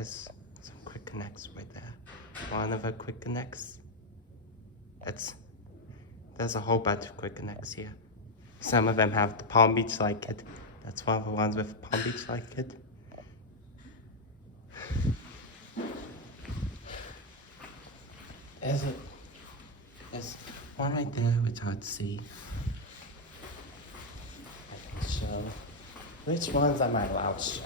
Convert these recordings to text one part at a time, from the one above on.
There's some quick connects right there. One of the quick connects. There's a whole bunch of quick connects here. Some of them have the Palm Beach like kit. That's one of the ones with Palm Beach like kit. There's one right there which I would see. I can show. Which ones am I allowed to show?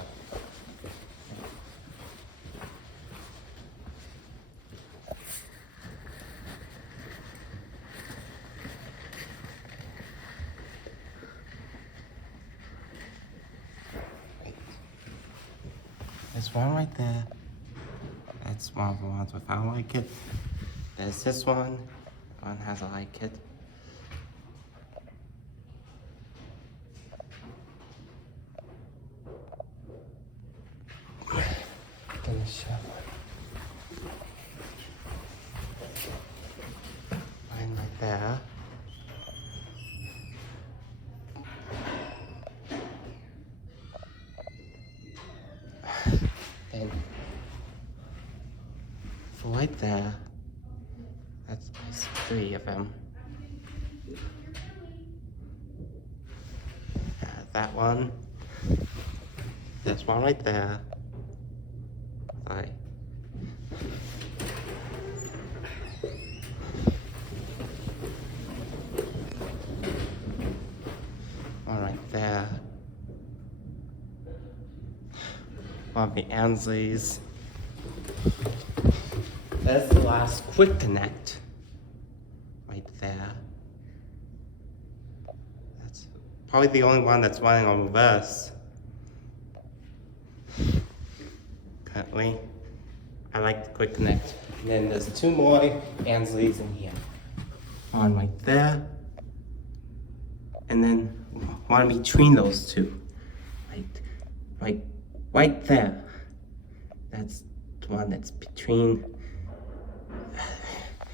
There's one right there. That's one of the ones without a light kit. There's this one. One has a light kit. Gonna show one right there. And for right there, that's 3 of them. That one. There's one right there. Sorry. One right there. One of the Ansleys. There's the last quick connect. Right there. That's probably the only one that's running on reverse. Currently. I like the quick connect. And then there's 2 more Ansleys in here. One right there. And then one between those 2. Right there. That's the one that's between.